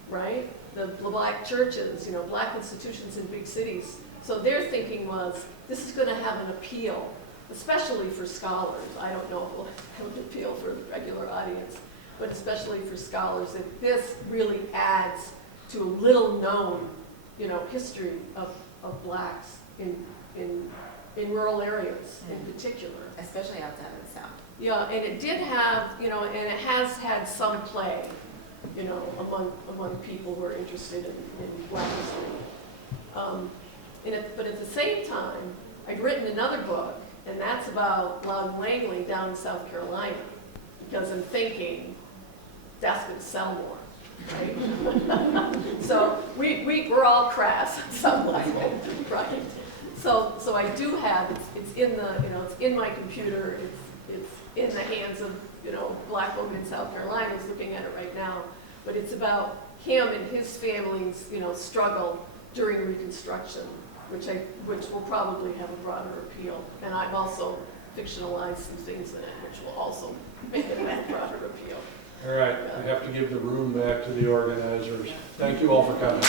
right? The Black churches, Black institutions in big cities. So their thinking was, this is going to have an appeal, especially for scholars. I don't know if it will have an appeal for the regular audience, but especially for scholars, that this really adds to a little known, history of Blacks in rural areas in particular. Especially outside of the South. Yeah, and it did have, and it has had some play, among people who are interested in Black history. But at the same time, I'd written another book, and that's about Loudon Langley down in South Carolina, because I'm thinking that's going to sell more, right? So we're all crass at some level, right? So I do have, it's in the, it's in my computer, it's in the hands of, Black woman in South Carolina who's looking at it right now. But it's about him and his family's, struggle during Reconstruction, which will probably have a broader appeal. And I've also fictionalized some things in it, which will also make it have a broader appeal. All right, I have to give the room back to the organizers. Thank you all for coming.